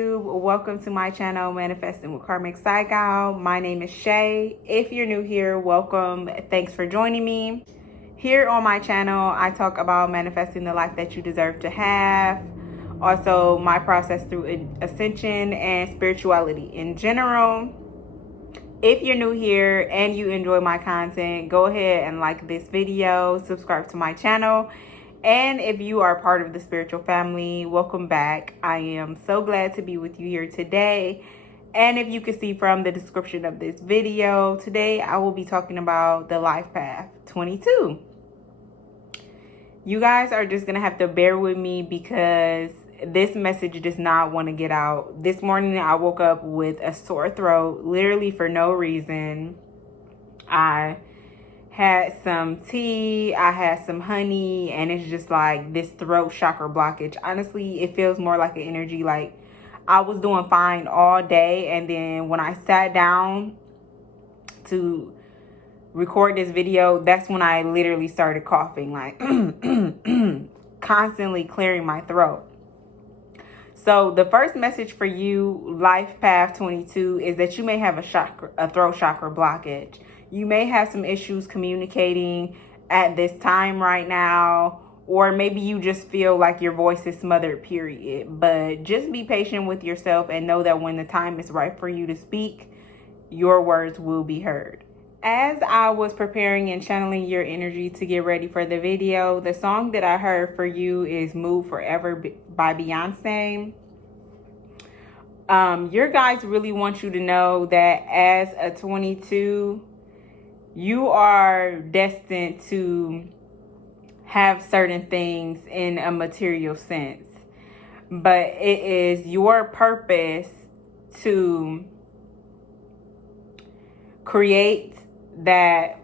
YouTube. Welcome to my channel, Manifesting with Karmic Psycho. My name is Shay. If you're new here, welcome. Thanks for joining me. Here on my channel, I talk about manifesting the life that you deserve to have. Also, my process through ascension and spirituality in general. If you're new here and you enjoy my content, go ahead and like this video, subscribe to my channel. And if you are part of the spiritual family, welcome back. I am so glad to be with you here today. And if you can see from the description of this video, today I will be talking about the life path 22. You guys are just going to have to bear with me because this message does not want to get out. This morning I woke up with a sore throat, literally for no reason. I had some tea, I had some honey, and it's just like this throat chakra blockage. Honestly, it feels more like an energy like I was doing fine all day, and then when I sat down to record this video, that's when I literally started coughing, like constantly clearing my throat. So the first message for you, life path 22, is that you may have a throat chakra blockage. You may have some issues communicating at this time right now, or maybe you just feel like your voice is smothered, period. But just be patient with yourself and know that when the time is right for you to speak, your words will be heard. As I was preparing and channeling your energy to get ready for the video, the song that I heard for you is Move Forever by Beyonce. Your guys really want you to know that as a 22, you are destined to have certain things in a material sense, but it is your purpose to create that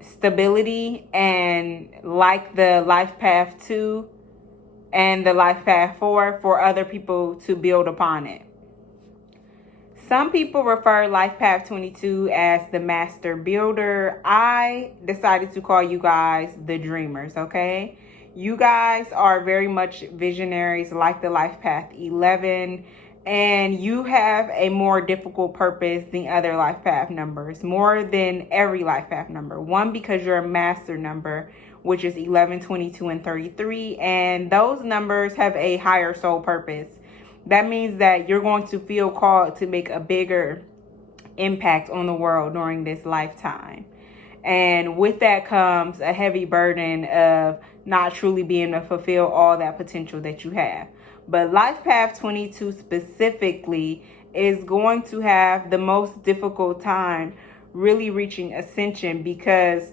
stability, and like the life path 2 and the life path 4, for other people to build upon it. Some people refer life path 22 as the master builder. I decided to call you guys the dreamers, okay? You guys are very much visionaries like the life path 11, and you have a more difficult purpose than other life path numbers, more than every life path number. One, because you're a master number, which is 11, 22, and 33, and those numbers have a higher soul purpose. That means that you're going to feel called to make a bigger impact on the world during this lifetime. And with that comes a heavy burden of not truly being able to fulfill all that potential that you have. But life path 22 specifically is going to have the most difficult time really reaching ascension, because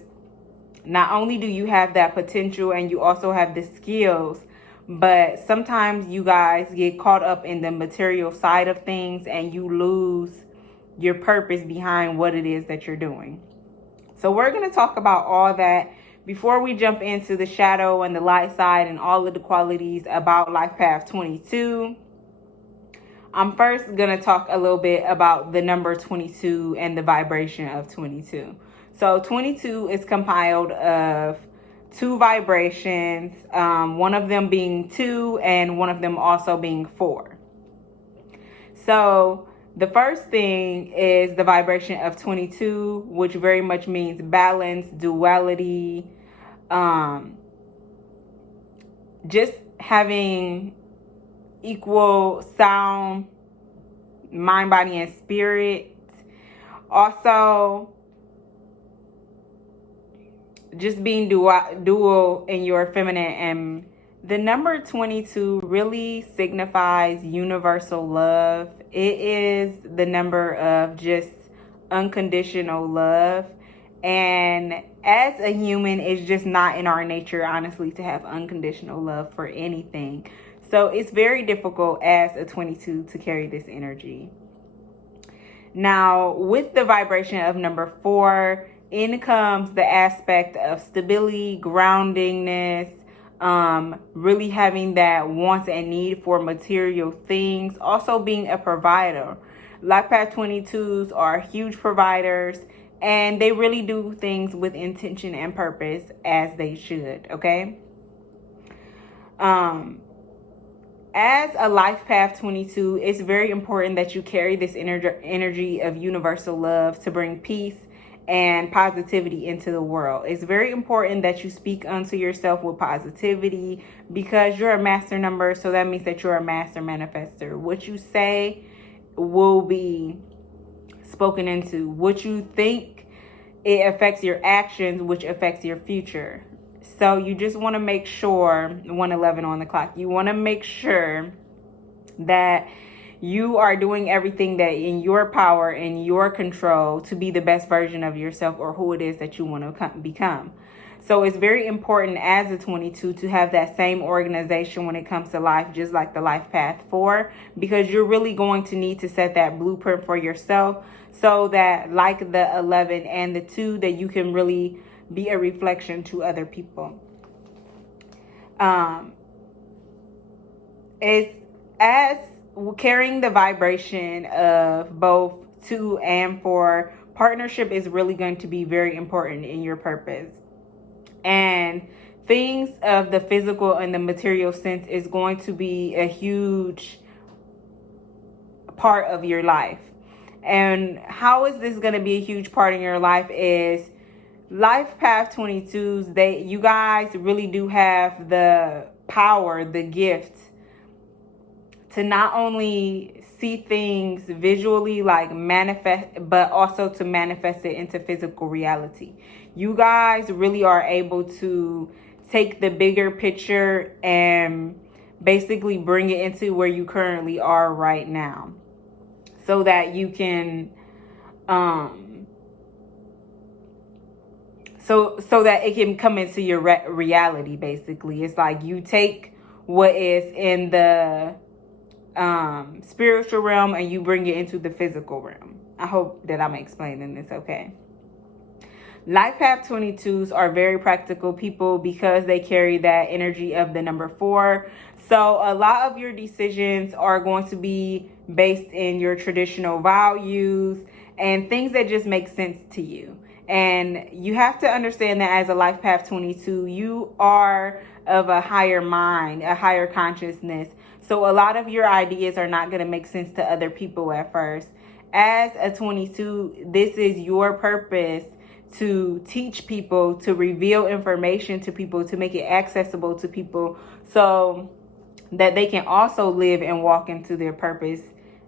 not only do you have that potential and you also have the skills, but sometimes you guys get caught up in the material side of things and you lose your purpose behind what it is that you're doing. So we're going to talk about all that before we jump into the shadow and the light side and all of the qualities about life path 22. I'm first going to talk a little bit about the number 22 and the vibration of 22. So 22 is compiled of two vibrations, one of them being 2 and one of them also being 4. So the first thing is the vibration of 22, which very much means balance, duality, just having equal sound, mind, body, and spirit. Also, just being dual in your feminine. And the number 22 really signifies universal love. It is the number of just unconditional love. And as a human, it's just not in our nature, honestly, to have unconditional love for anything. So it's very difficult as a 22 to carry this energy. Now, with the vibration of number 4, in comes the aspect of stability, groundingness, really having that wants and need for material things, also being a provider. Life path 22s are huge providers, and they really do things with intention and purpose as they should, okay? as a life path 22, it's very important that you carry this energy of universal love to bring peace and positivity into the world. It's very important that you speak unto yourself with positivity because you're a master number, so that means that you're a master manifester. What you say will be spoken into. What you think, it affects your actions, which affects your future. So you just want to make sure, 111 on the clock, you want to make sure that you are doing everything that in your power, in your control, to be the best version of yourself or who it is that you want to become. So it's very important as a 22 to have that same organization when it comes to life, just like the life path 4, because you're really going to need to set that blueprint for yourself so that, like the 11 and the 2, that you can really be a reflection to other people. It's as carrying the vibration of both 2 and 4, partnership is really going to be very important in your purpose. And things of the physical and the material sense is going to be a huge part of your life. And how is this going to be a huge part in your life is life path 22s, you guys really do have the power, the gift to not only see things visually, like manifest, but also to manifest it into physical reality. You guys really are able to take the bigger picture and basically bring it into where you currently are right now, so that you can so that it can come into your reality. Basically, it's like you take what is in the spiritual realm and you bring it into the physical realm. I hope that I'm explaining this okay. Life path 22s are very practical people because they carry that energy of the number 4. So a lot of your decisions are going to be based in your traditional values and things that just make sense to you. And you have to understand that as a life path 22, you are of a higher mind, a higher consciousness. So a lot of your ideas are not going to make sense to other people at first. As a 22, this is your purpose to teach people, to reveal information to people, to make it accessible to people so that they can also live and walk into their purpose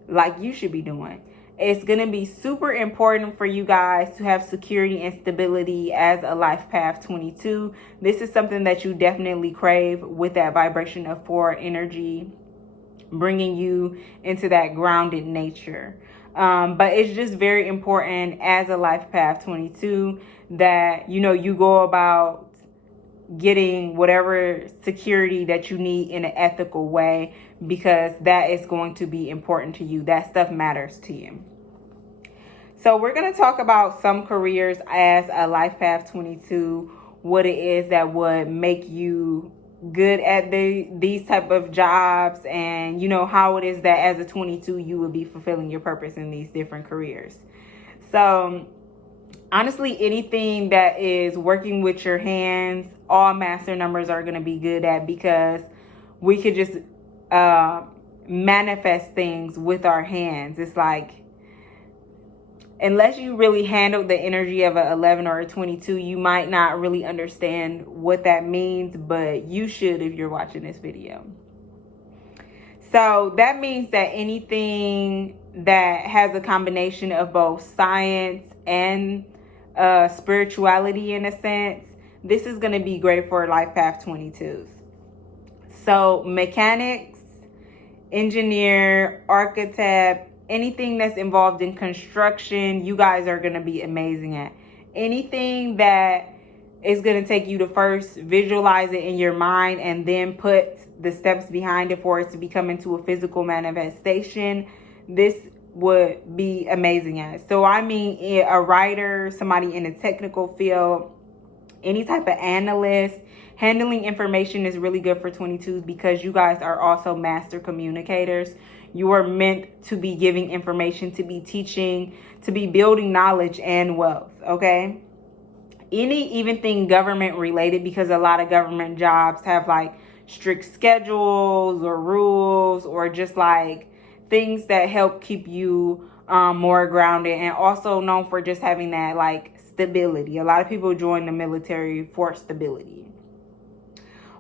like you should be doing. It's going to be super important for you guys to have security and stability as a life path 22. This is something that you definitely crave with that vibration of 4 energy, bringing you into that grounded nature. But it's just very important as a life path 22 that, you go about getting whatever security that you need in an ethical way, because that is going to be important to you. That stuff matters to you. So we're going to talk about some careers as a life path 22, what it is that would make you good at these type of jobs, and how it is that as a 22 you will be fulfilling your purpose in these different careers. So honestly, anything that is working with your hands, all master numbers are going to be good at, because we could just manifest things with our hands. It's like, unless you really handle the energy of an 11 or a 22, you might not really understand what that means, but you should if you're watching this video. So that means that anything that has a combination of both science and spirituality in a sense, this is going to be great for life path 22s. So mechanics, engineer, architect, anything that's involved in construction, you guys are going to be amazing at. Anything that is going to take you to first visualize it in your mind and then put the steps behind it for it to become into a physical manifestation, this would be amazing at. So I mean, a writer, somebody in a technical field, any type of analyst, handling information is really good for 22s, because you guys are also master communicators. You are meant to be giving information, to be teaching, to be building knowledge and wealth, okay? Even thing government related, because a lot of government jobs have like strict schedules or rules, or just like things that help keep you more grounded, and also known for just having that like stability. A lot of people join the military for stability.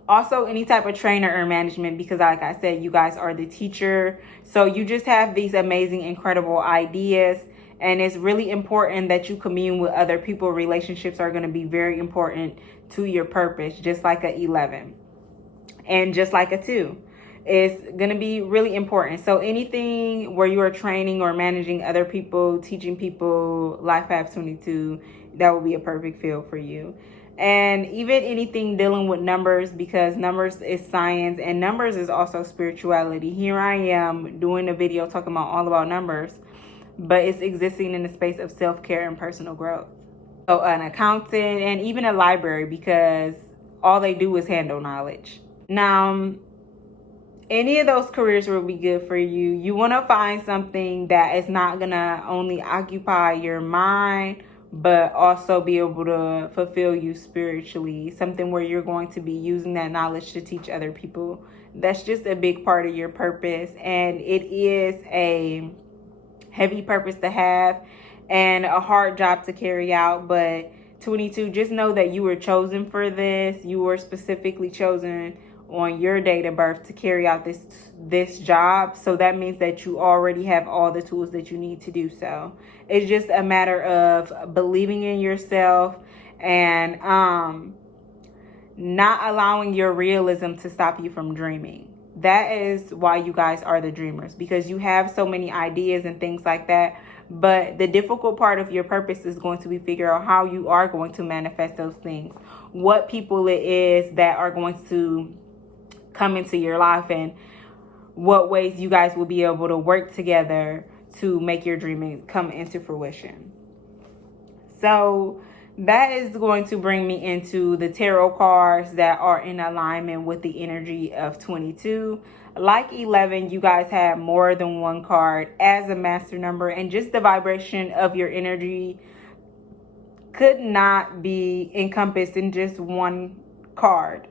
Also, any type of trainer or management, because like I said, you guys are the teacher. So you just have these amazing, incredible ideas. And it's really important that you commune with other people. Relationships are going to be very important to your purpose, just like a 11. And just like a 2. It's going to be really important. So anything where you are training or managing other people, teaching people, Life Path 22, that will be a perfect field for you. And even anything dealing with numbers, because numbers is science and numbers is also spirituality. Here I am doing a video talking about all about numbers, but it's existing in the space of self-care and personal growth. So an accountant and even a library, because all they do is handle knowledge. Now, any of those careers will be good for you. You want to find something that is not going to only occupy your mind, but also be able to fulfill you spiritually. Something where you're going to be using that knowledge to teach other people. That's just a big part of your purpose. And it is a heavy purpose to have and a hard job to carry out. But 22, just know that you were chosen for this. You were specifically chosen on your date of birth to carry out this job. So that means that you already have all the tools that you need to do so. It's just a matter of believing in yourself and not allowing your realism to stop you from dreaming. That is why you guys are the dreamers, because you have so many ideas and things like that. But the difficult part of your purpose is going to be figure out how you are going to manifest those things, what people it is that are going to come into your life, and what ways you guys will be able to work together to make your dreaming come into fruition. So that is going to bring me into the tarot cards that are in alignment with the energy of 22. Like 11, you guys have more than one card as a master number, and just the vibration of your energy could not be encompassed in just one card.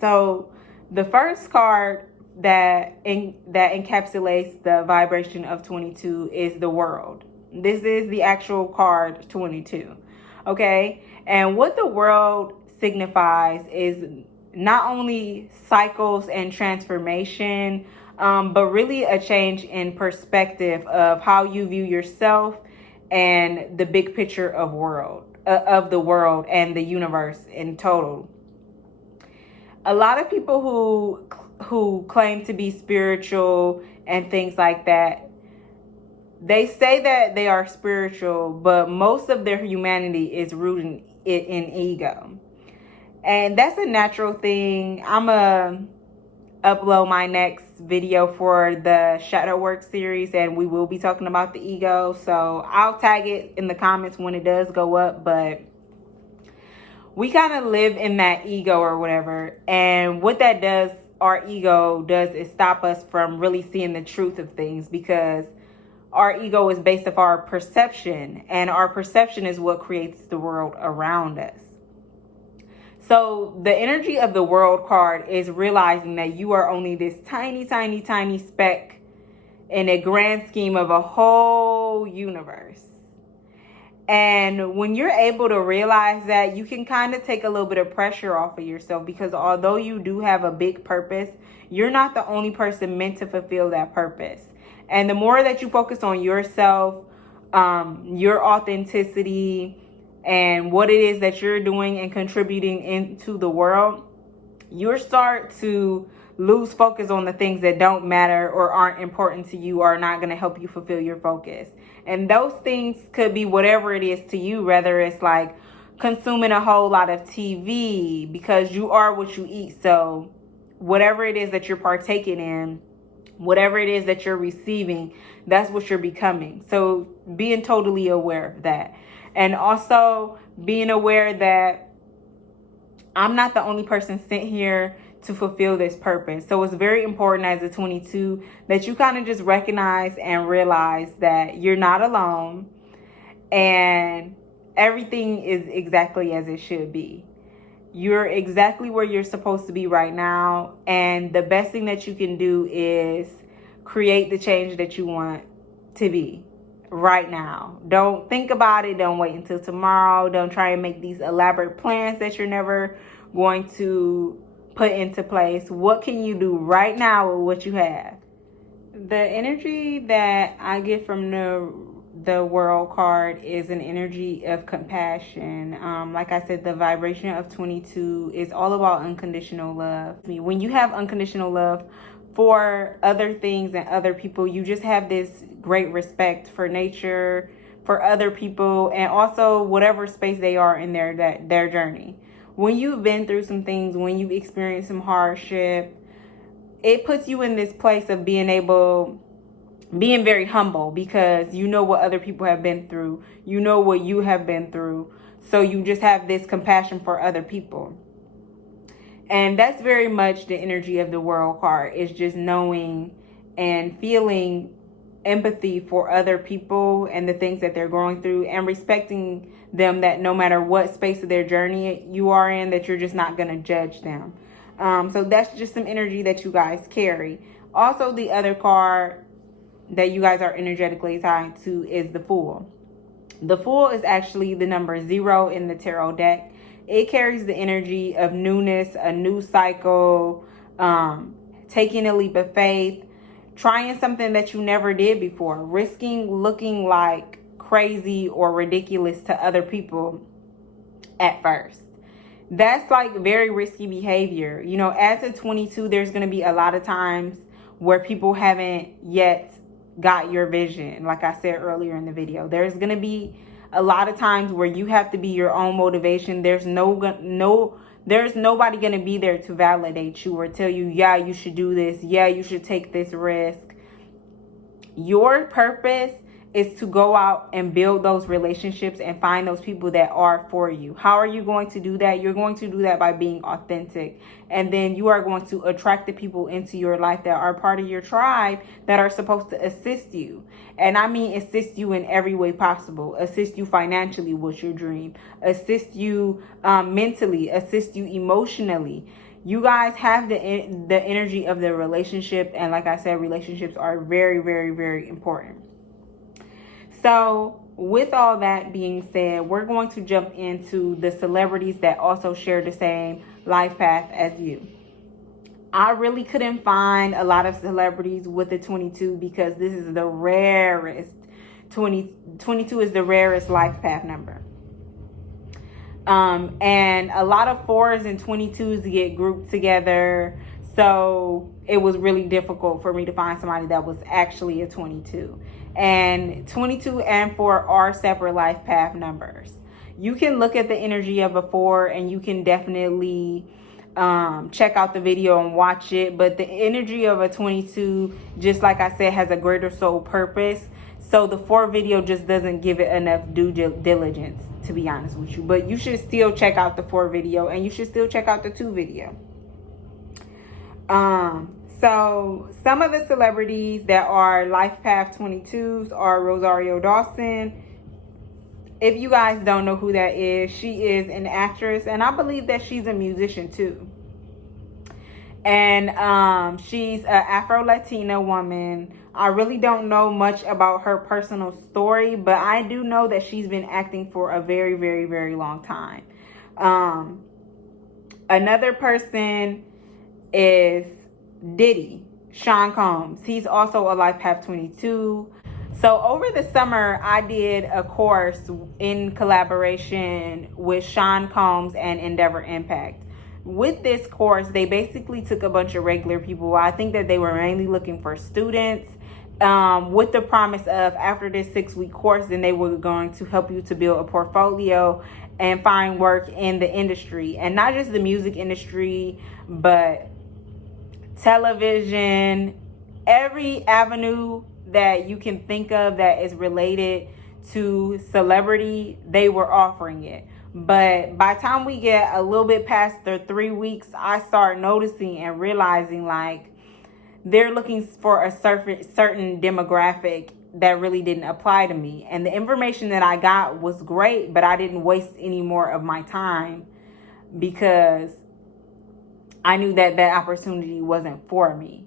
So the first card that encapsulates the vibration of 22 is the World. This is the actual card 22. Okay? And what the World signifies is not only cycles and transformation, but really a change in perspective of how you view yourself and the big picture of the world and the universe in total. A lot of people who claim to be spiritual and things like that, they say that they are spiritual, but most of their humanity is rooted in ego. And that's a natural thing. I'm going to upload my next video for the Shadow Work series, and we will be talking about the ego. So I'll tag it in the comments when it does go up, but we kind of live in that ego or whatever. And what that does, our ego does, is stop us from really seeing the truth of things, because our ego is based off our perception, and our perception is what creates the world around us. So the energy of the World card is realizing that you are only this tiny, tiny, tiny speck in a grand scheme of a whole universe. And when you're able to realize that, you can kind of take a little bit of pressure off of yourself, because although you do have a big purpose, you're not the only person meant to fulfill that purpose. And the more that you focus on yourself, your authenticity, and what it is that you're doing and contributing into the world, you'll start to lose focus on the things that don't matter or aren't important to you, or are not going to help you fulfill your focus. And those things could be whatever it is to you, whether it's like consuming a whole lot of TV, because you are what you eat. So whatever it is that you're partaking in, whatever it is that you're receiving, that's what you're becoming. So being totally aware of that. And also being aware that I'm not the only person sent here to fulfill this purpose. So it's very important as a 22 that you kind of just recognize and realize that you're not alone, and everything is exactly as it should be. You're exactly where you're supposed to be right now. And the best thing that you can do is create the change that you want to be right now. Don't think about it. Don't wait until tomorrow. Don't try and make these elaborate plans that you're never going to put into place. What can you do right now with what you have? The energy that I get from the world card is an energy of compassion. Like I said, the vibration of 22 is all about unconditional love. When you have unconditional love for other things and other people, you just have this great respect for nature, for other people, and also whatever space they are in their journey. When you've been through some things, when you've experienced some hardship, it puts you in this place of being very humble, because you know what other people have been through. You know what you have been through. So you just have this compassion for other people. And that's very much the energy of the world card, is just knowing and feeling empathy for other people and the things that they're going through, and respecting them, that no matter what space of their journey you are in, that you're just not going to judge them. So that's just some energy that you guys carry. Also, the other card that you guys are energetically tied to is the Fool. The Fool is actually the number 0 in the tarot deck. It carries the energy of newness, a new cycle, taking a leap of faith, trying something that you never did before, risking looking like crazy or ridiculous to other people at first. That's like very risky behavior. You know, as a 22, there's going to be a lot of times where people haven't yet got your vision. Like I said earlier in the video, there's going to be a lot of times where you have to be your own motivation. There's nobody going to be there to validate you or tell you, yeah, you should do this. Yeah, you should take this risk. Your purpose is to go out and build those relationships and find those people that are for you. How are you going to do that? You're going to do that by being authentic. And then you are going to attract the people into your life that are part of your tribe, that are supposed to assist you. And I mean assist you in every way possible. Assist you financially with your dream. Assist you mentally. Assist you emotionally. You guys have the energy of the relationship. And like I said, relationships are very, very, very important. So with all that being said, we're going to jump into the celebrities that also share the same life path as you. I really couldn't find a lot of celebrities with the 22, because this is the rarest. 22 is the rarest life path number. And a lot of 4s and 22s get grouped together. So it was really difficult for me to find somebody that was actually a 22. And 22 and 4 are separate life path numbers. You can look at the energy of a 4 and you can definitely check out the video and watch it. But the energy of a 22, just like I said, has a greater soul purpose. So the 4 video just doesn't give it enough due diligence, to be honest with you. But you should still check out the 4 video, and you should still check out the 2 video. So some of the celebrities that are life path 22s are Rosario Dawson. If you guys don't know who that is, she is an actress, and I believe that she's a musician too. And she's an Afro-Latina woman. I really don't know much about her personal story, but I do know that she's been acting for a very, very, very long time. Another person is Diddy, Sean Combs. He's also a life path 22. So over the summer, I did a course in collaboration with Sean Combs and Endeavor Impact. With this course, they basically took a bunch of regular people. I think that they were mainly looking for students, with the promise of, after this 6-week course, then they were going to help you to build a portfolio and find work in the industry. And not just the music industry, but television, every avenue that you can think of that is related to celebrity, they were offering it. But by the time we get a little bit past the 3 weeks, I start noticing and realizing like they're looking for a certain demographic that really didn't apply to me. And the information that I got was great, but I didn't waste any more of my time because I knew that that opportunity wasn't for me.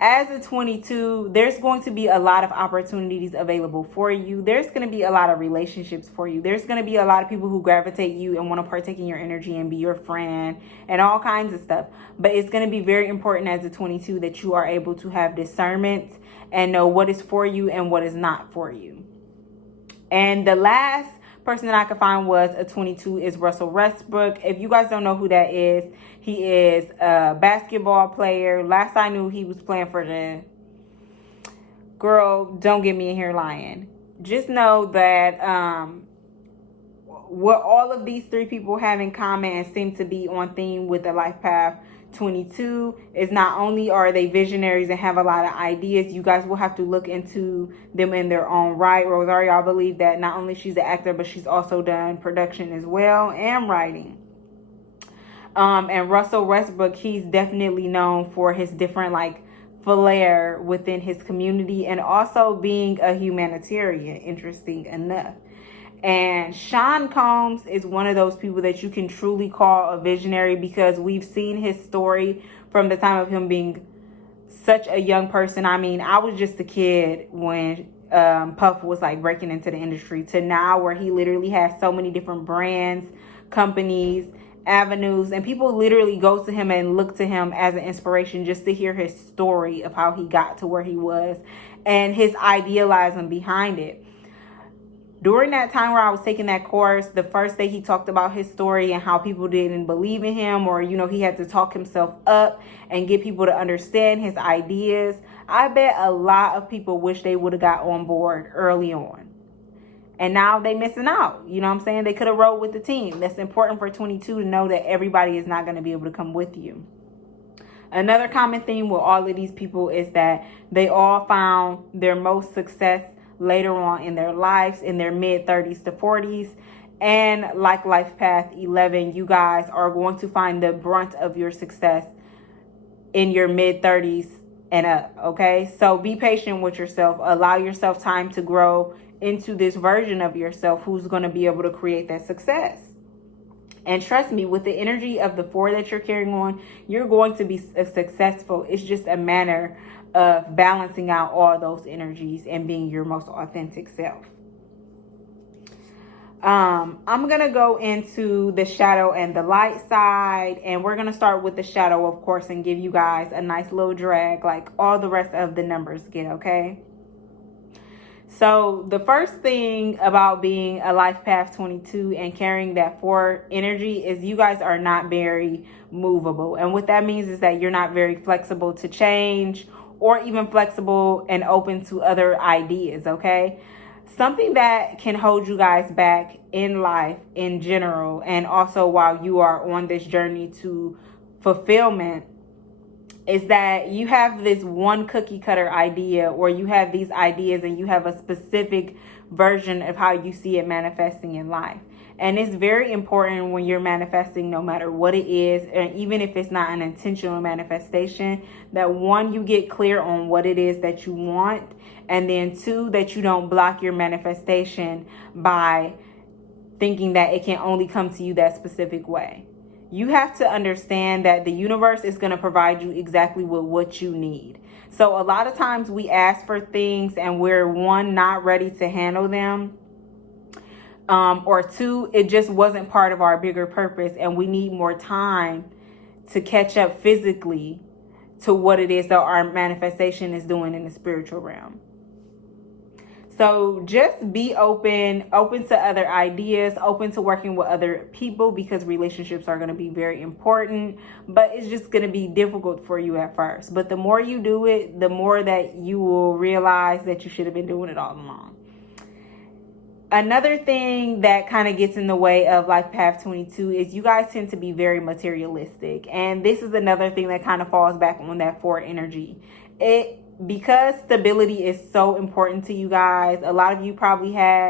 As a 22, there's going to be a lot of opportunities available for you. There's going to be a lot of relationships for you. There's going to be a lot of people who gravitate you and want to partake in your energy and be your friend and all kinds of stuff. But it's going to be very important as a 22 that you are able to have discernment and know what is for you and what is not for you. And the last person that I could find was a 22 is Russell Westbrook. If you guys don't know who that is, he is a basketball player. Last I knew, he was playing for the... Girl, don't get me in here lying. Just know that what all of these three people have in common and seem to be on theme with the Life Path 22 is not only are they visionaries and have a lot of ideas, you guys will have to look into them in their own right. Rosario, I believe that not only she's an actor, but she's also done production as well and writing. And Russell Westbrook, he's definitely known for his different flair within his community and also being a humanitarian, interesting enough. And Sean Combs is one of those people that you can truly call a visionary, because we've seen his story from the time of him being such a young person. I mean, I was just a kid when Puff was breaking into the industry, to now where he literally has so many different brands, companies, avenues, and people literally go to him and look to him as an inspiration just to hear his story of how he got to where he was and his idealism behind it. During that time where I was taking that course, the first day he talked about his story and how people didn't believe in him, or, he had to talk himself up and get people to understand his ideas. I bet a lot of people wish they would have got on board early on. And now they missing out. You know what I'm saying? They could have rolled with the team. That's important for 22 to know that everybody is not going to be able to come with you. Another common theme with all of these people is that they all found their most success later on in their lives, in their mid-30s to 40s. And like Life Path 11, you guys are going to find the brunt of your success in your mid-30s and up, okay? So be patient with yourself. Allow yourself time to grow into this version of yourself who's going to be able to create that success. And trust me, with the energy of the 4 that you're carrying on, you're going to be successful. It's just a matter of balancing out all those energies and being your most authentic self. I'm going to go into the shadow and the light side, and we're going to start with the shadow, of course, and give you guys a nice little drag like all the rest of the numbers get, okay? So the first thing about being a Life Path 22 and carrying that 4 energy is you guys are not very movable. And what that means is that you're not very flexible to change or even flexible and open to other ideas, okay? Something that can hold you guys back in life in general, and also while you are on this journey to fulfillment, is that you have this one cookie cutter idea, or you have these ideas and you have a specific version of how you see it manifesting in life. And it's very important when you're manifesting, no matter what it is, and even if it's not an intentional manifestation, that 1, you get clear on what it is that you want, and then 2, that you don't block your manifestation by thinking that it can only come to you that specific way. You have to understand that the universe is going to provide you exactly with what you need. So a lot of times we ask for things and we're 1, not ready to handle them. Or 2, it just wasn't part of our bigger purpose, and we need more time to catch up physically to what it is that our manifestation is doing in the spiritual realm. So just be open to other ideas, open to working with other people, because relationships are going to be very important, but it's just going to be difficult for you at first. But the more you do it, the more that you will realize that you should have been doing it all along. Another thing that kind of gets in the way of Life Path 22 is you guys tend to be very materialistic. And this is another thing that kind of falls back on that 4 energy. Because stability is so important to you guys, a lot of you probably have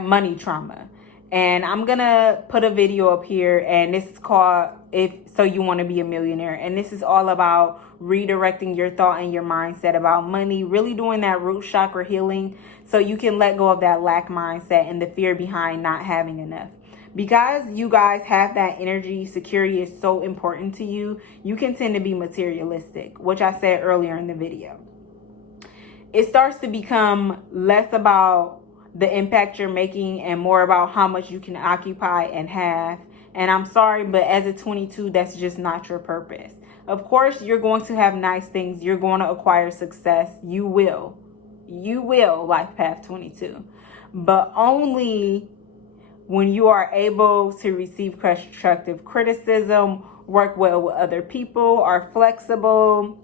money trauma. And I'm going to put a video up here, and this is called If So You Want to Be a Millionaire. And this is all about redirecting your thought and your mindset about money, really doing that root chakra healing so you can let go of that lack mindset and the fear behind not having enough. Because you guys have that energy, security is so important to you, you can tend to be materialistic, which I said earlier in the video. It starts to become less about the impact you're making and more about how much you can occupy and have. And I'm sorry, but as a 22, that's just not your purpose. Of course, you're going to have nice things. You're going to acquire success. You will. You will, Life Path 22. But only when you are able to receive constructive criticism, work well with other people, are flexible,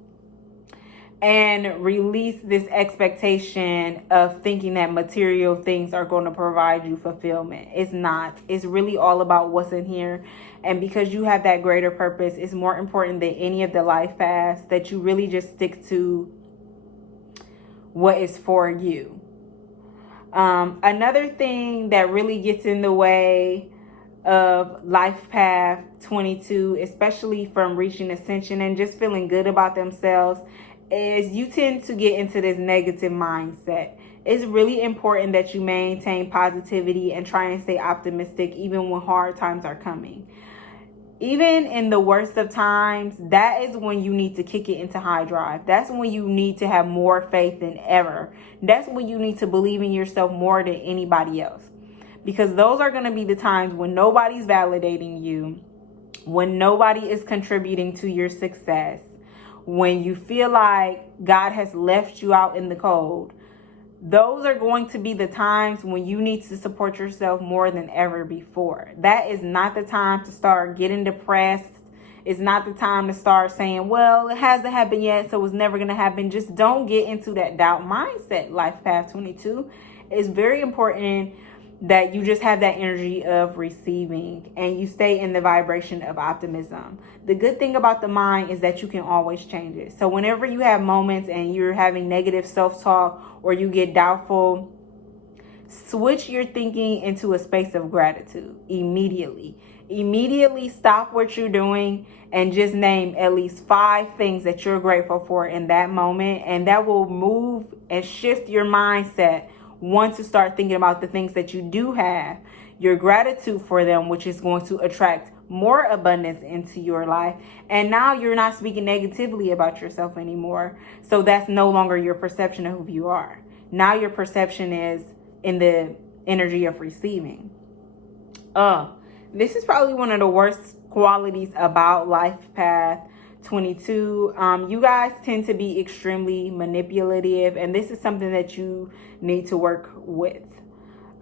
and release this expectation of thinking that material things are going to provide you fulfillment. It's not. It's really all about what's in here. And because you have that greater purpose, it's more important than any of the life paths that you really just stick to what is for you. Another thing that really gets in the way of Life Path 22, especially from reaching ascension and just feeling good about themselves, is you tend to get into this negative mindset. It's really important that you maintain positivity and try and stay optimistic even when hard times are coming. Even in the worst of times, that is when you need to kick it into high drive. That's when you need to have more faith than ever. That's when you need to believe in yourself more than anybody else. Because those are going to be the times when nobody's validating you, when nobody is contributing to your success, when you feel like God has left you out in the cold. Those are going to be the times when you need to support yourself more than ever before. That is not the time to start getting depressed. It's not the time to start saying, well, it hasn't happened yet, so it's never going to happen. Just don't get into that doubt mindset, Life Path 22. It's very important that you just have that energy of receiving and you stay in the vibration of optimism. The good thing about the mind is that you can always change it. So whenever you have moments and you're having negative self-talk or you get doubtful, switch your thinking into a space of gratitude immediately. Immediately stop what you're doing and just name at least 5 things that you're grateful for in that moment. And that will move and shift your mindset once you start thinking about the things that you do have, your gratitude for them, which is going to attract more abundance into your life. And now you're not speaking negatively about yourself anymore. So that's no longer your perception of who you are. Now your perception is in the energy of receiving. This is probably one of the worst qualities about Life Path 22. You guys tend to be extremely manipulative, and this is something that you need to work with.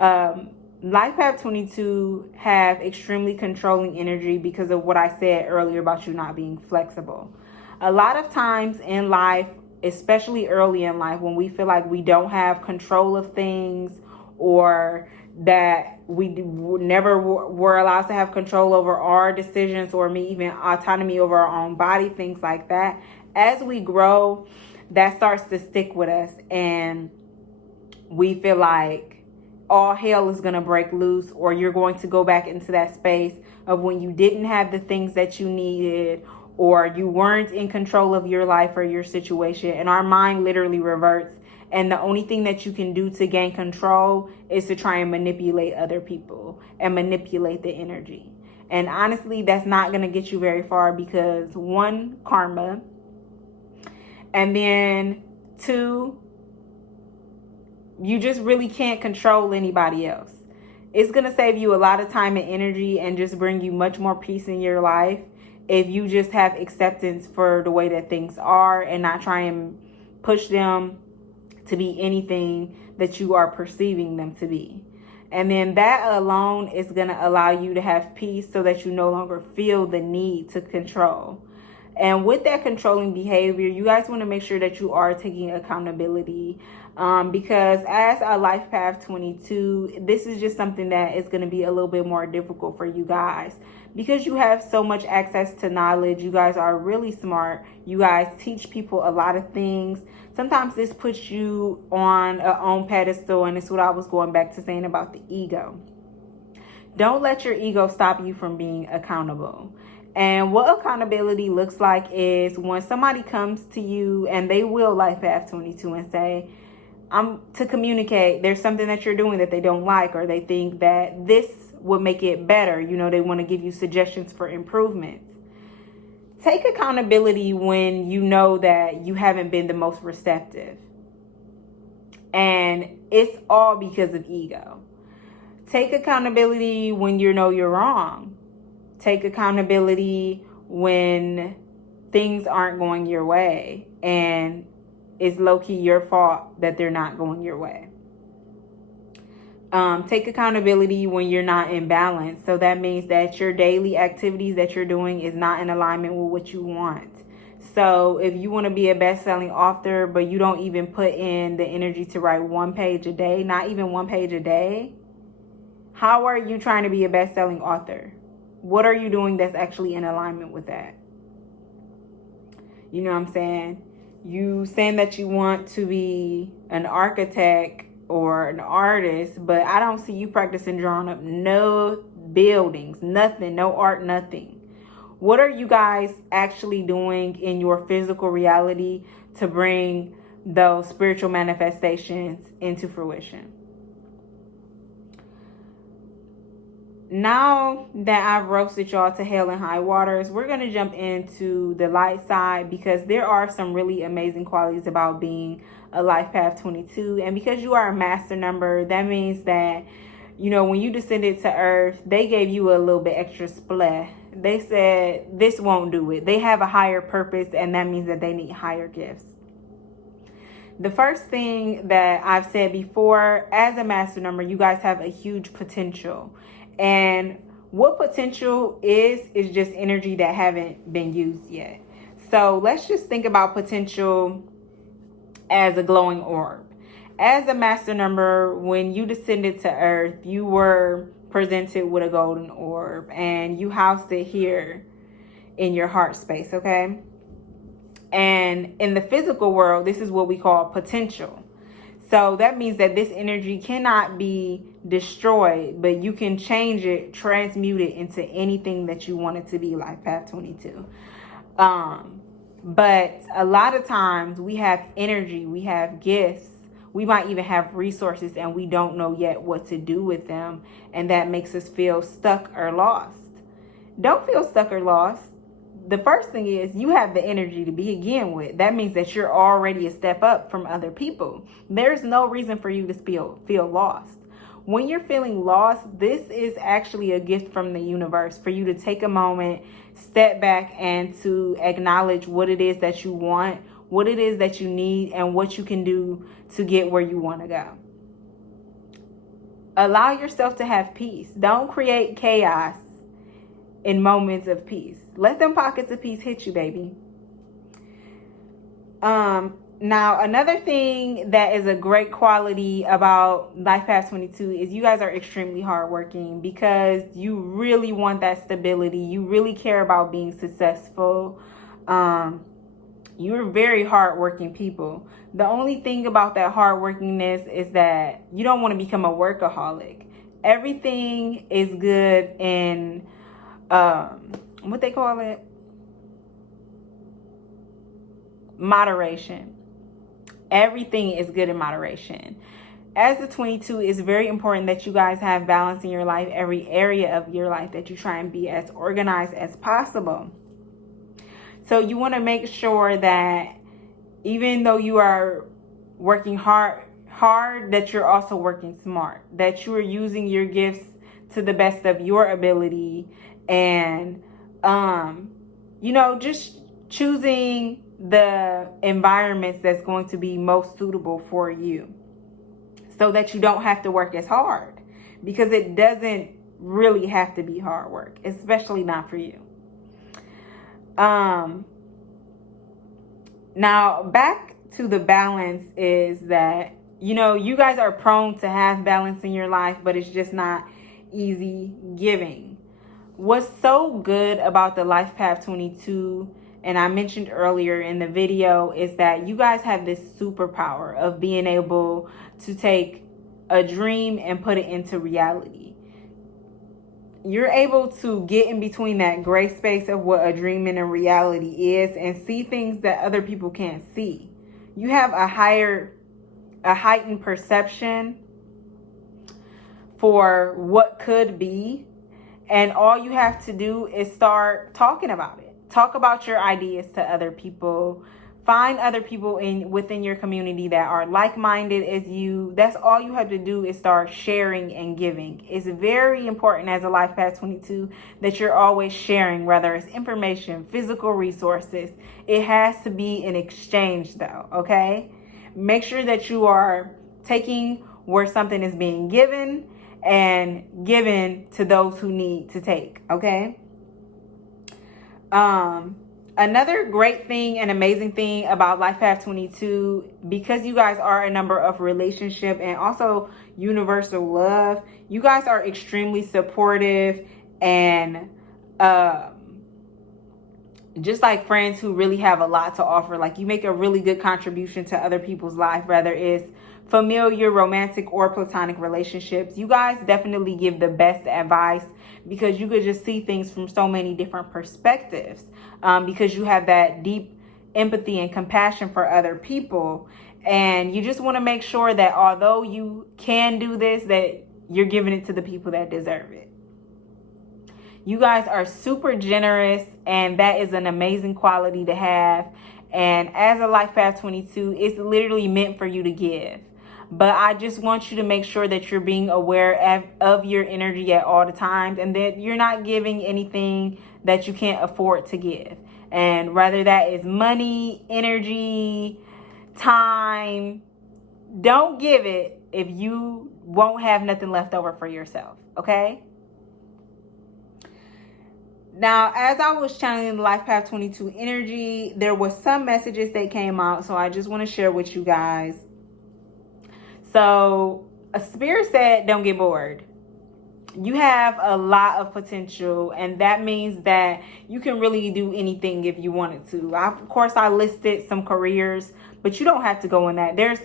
Life Path 22 have extremely controlling energy because of what I said earlier about you not being flexible. A lot of times in life, especially early in life, when we feel like we don't have control of things or that we never were allowed to have control over our decisions or even autonomy over our own body, things like that. As we grow, that starts to stick with us and we feel like all hell is going to break loose, or you're going to go back into that space of when you didn't have the things that you needed or you weren't in control of your life or your situation, and our mind literally reverts. And the only thing that you can do to gain control is to try and manipulate other people and manipulate the energy. And honestly, that's not going to get you very far because 1, karma. And then 2, you just really can't control anybody else. It's going to save you a lot of time and energy and just bring you much more peace in your life if you just have acceptance for the way that things are and not try and push them to be anything that you are perceiving them to be. And then that alone is going to allow you to have peace so that you no longer feel the need to control. And with that controlling behavior, you guys want to make sure that you are taking accountability because as a Life Path 22, this is just something that is going to be a little bit more difficult for you guys because you have so much access to knowledge. You guys are really smart. You guys teach people a lot of things. Sometimes this puts you on a own pedestal, and it's what I was going back to saying about the ego. Don't let your ego stop you from being accountable. And what accountability looks like is when somebody comes to you and they will Life Path 22 and say, to communicate. There's something that you're doing that they don't like, or they think that this would make it better. You know, they want to give you suggestions for improvements. Take accountability when you know that you haven't been the most receptive. And it's all because of ego. Take accountability when you know you're wrong. Take accountability when things aren't going your way and it's low-key your fault that they're not going your way. Take accountability when you're not in balance. So that means that your daily activities that you're doing is not in alignment with what you want. So if you want to be a best-selling author, but you don't even put in the energy to write 1 page a day, not even 1 page a day, how are you trying to be a best-selling author? What are you doing that's actually in alignment with that? You know what I'm saying? You saying that you want to be an architect or an artist, but I don't see you practicing drawing up no buildings, nothing, no art, nothing. What are you guys actually doing in your physical reality to bring those spiritual manifestations into fruition? Now that I've roasted y'all to hell and high waters, we're going to jump into the light side, because there are some really amazing qualities about being a life path 22. And because you are a master number, that means that, you know, when you descended to earth, they gave you a little bit extra splash. They said, this won't do it. They have a higher purpose, and that means that they need higher gifts. The first thing that I've said before, as a master number, you guys have a huge potential. And what potential is just energy that haven't been used yet. So let's just think about potential as a glowing orb. As a master number, when you descended to earth, you were presented with a golden orb, and you housed it here in your heart space, okay? And in the physical world, this is what we call potential. So that means that this energy cannot be destroyed, but you can change it, transmute it into anything that you want it to be, Life Path 22. But a lot of times we have energy, we have gifts, we might even have resources, and we don't know yet what to do with them. And that makes us feel stuck or lost. Don't feel stuck or lost. The first thing is, you have the energy to begin with. That means that you're already a step up from other people. There's no reason for you to feel lost. When you're feeling lost, this is actually a gift from the universe for you to take a moment, step back, and to acknowledge what it is that you want, what it is that you need, and what you can do to get where you want to go. Allow yourself to have peace. Don't create chaos in moments of peace. Let them pockets of peace hit you, baby. Now, another thing that is a great quality about Life Path 22 is you guys are extremely hardworking, because you really want that stability. You really care about being successful. You're very hardworking people. The only thing about that hardworkingness is that you don't want to become a workaholic. Everything is good in what they call it? Moderation. Everything is good in moderation. As a 22, it's very important that you guys have balance in your life, every area of your life, that you try and be as organized as possible. So you want to make sure that even though you are working hard, that you're also working smart, that you are using your gifts to the best of your ability, and just choosing the environments that's going to be most suitable for you, so that you don't have to work as hard, because it doesn't really have to be hard work, especially not for you. Now back to the balance is that, you guys are prone to have balance in your life, but it's just not easy giving. What's so good about the Life Path 22, and I mentioned earlier in the video, is that you guys have this superpower of being able to take a dream and put it into reality. You're able to get in between that gray space of what a dream and a reality is, and see things that other people can't see. You have a higher a heightened perception for what could be. And all you have to do is start talking about it. Talk about your ideas to other people. Find other people within your community that are like-minded as you. That's all you have to do is start sharing and giving. It's very important as a Life Path 22 that you're always sharing, whether it's information, physical resources. It has to be an exchange though, okay? Make sure that you are taking where something is being given and given to those who need to take, okay? Another great thing and amazing thing about Life Path 22, because you guys are a number of relationship and also universal love, you guys are extremely supportive and just like friends who really have a lot to offer. Like, you make a really good contribution to other people's life, whether it's familiar, romantic, or platonic relationships. You guys definitely give the best advice because you could just see things from so many different perspectives, because you have that deep empathy and compassion for other people. And you just want to make sure that although you can do this, that you're giving it to the people that deserve it. You guys are super generous, and that is an amazing quality to have. And as a Life Path 22, it's literally meant for you to give. But I just want you to make sure that you're being aware of your energy at all the times, and that you're not giving anything that you can't afford to give. And whether that is money, energy, time, don't give it if you won't have nothing left over for yourself, okay? Now, as I was channeling the Life Path 22 energy, there was some messages that came out, so I just want to share with you guys. So, a spirit said, don't get bored. You have a lot of potential, and that means that you can really do anything if you wanted to. Of course, I listed some careers, but you don't have to go in that. There's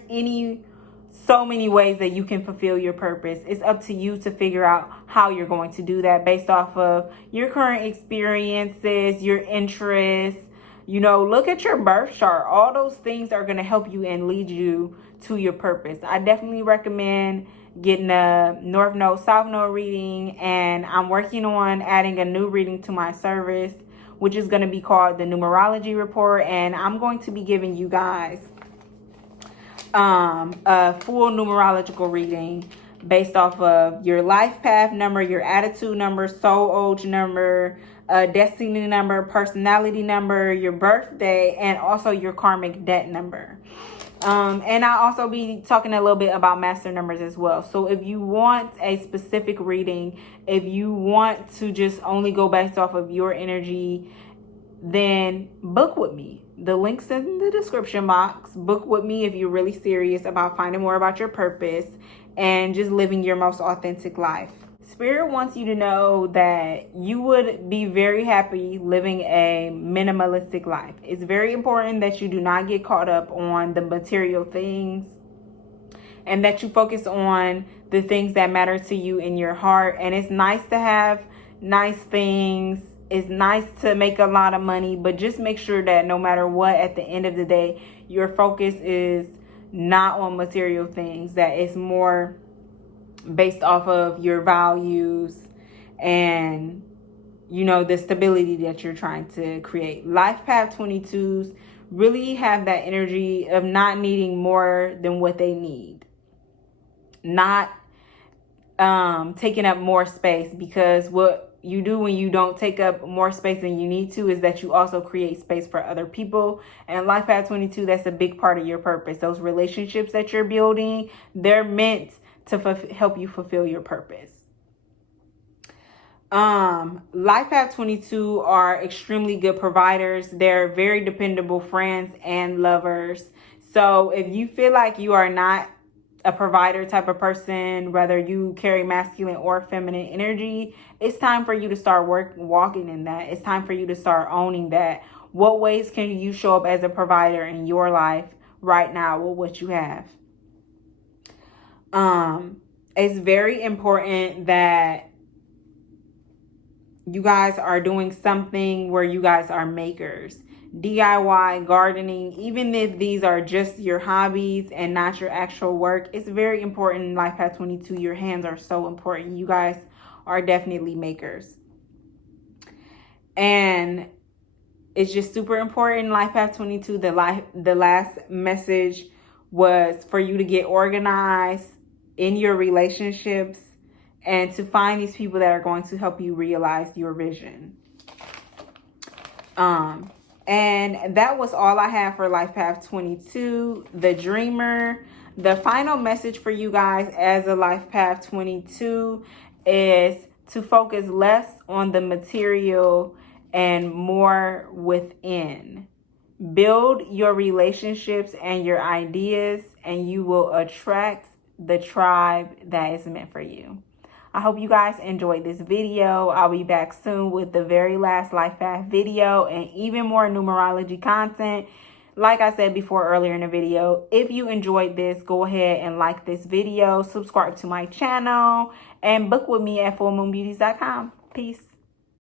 so many ways that you can fulfill your purpose. It's up to you to figure out how you're going to do that based off of your current experiences, your interests. Look at your birth chart. All those things are going to help you and lead you to your purpose. I definitely recommend getting a North Node, South Node reading, and I'm working on adding a new reading to my service, which is going to be called the Numerology Report, and I'm going to be giving you guys a full numerological reading based off of your life path number, your attitude number, soul age number, destiny number, personality number, your birthday, and also your karmic debt number. And I'll also be talking a little bit about master numbers as well. So if you want a specific reading, if you want to just only go based off of your energy, then book with me. The link's in the description box. Book with me if you're really serious about finding more about your purpose and just living your most authentic life. Spirit wants you to know that you would be very happy living a minimalistic life. It's very important that you do not get caught up on the material things and that you focus on the things that matter to you in your heart. And it's nice to have nice things. It's nice to make a lot of money, but just make sure that no matter what, at the end of the day, your focus is not on material things, that it's more based off of your values and, the stability that you're trying to create. Life Path 22s really have that energy of not needing more than what they need. Not taking up more space, because what you do when you don't take up more space than you need to is that you also create space for other people. And Life Path 22, that's a big part of your purpose. Those relationships that you're building, they're meant to help you fulfill your purpose. Life Path 22 are extremely good providers. They're very dependable friends and lovers. So if you feel like you are not a provider type of person, whether you carry masculine or feminine energy, it's time for you to start walking in that. It's time for you to start owning that. What ways can you show up as a provider in your life right now with what you have? It's very important that you guys are doing something where you guys are makers. DIY, gardening, even if these are just your hobbies and not your actual work, it's very important in Life Path 22. Your hands are so important. You guys are definitely makers. And it's just super important in Life Path 22. The last message was for you to get organized in your relationships and to find these people that are going to help you realize your vision. And that was all I have for Life Path 22, the Dreamer. The final message for you guys as a Life Path 22 is to focus less on the material and more within. Build your relationships and your ideas, and you will attract the tribe that is meant for you. I hope you guys enjoyed this video. I'll be back soon with the very last Life Path video and even more numerology content. Like I said before earlier in the video, if you enjoyed this, go ahead and like this video, subscribe to my channel, and book with me at fullmoonbeauties.com. Peace.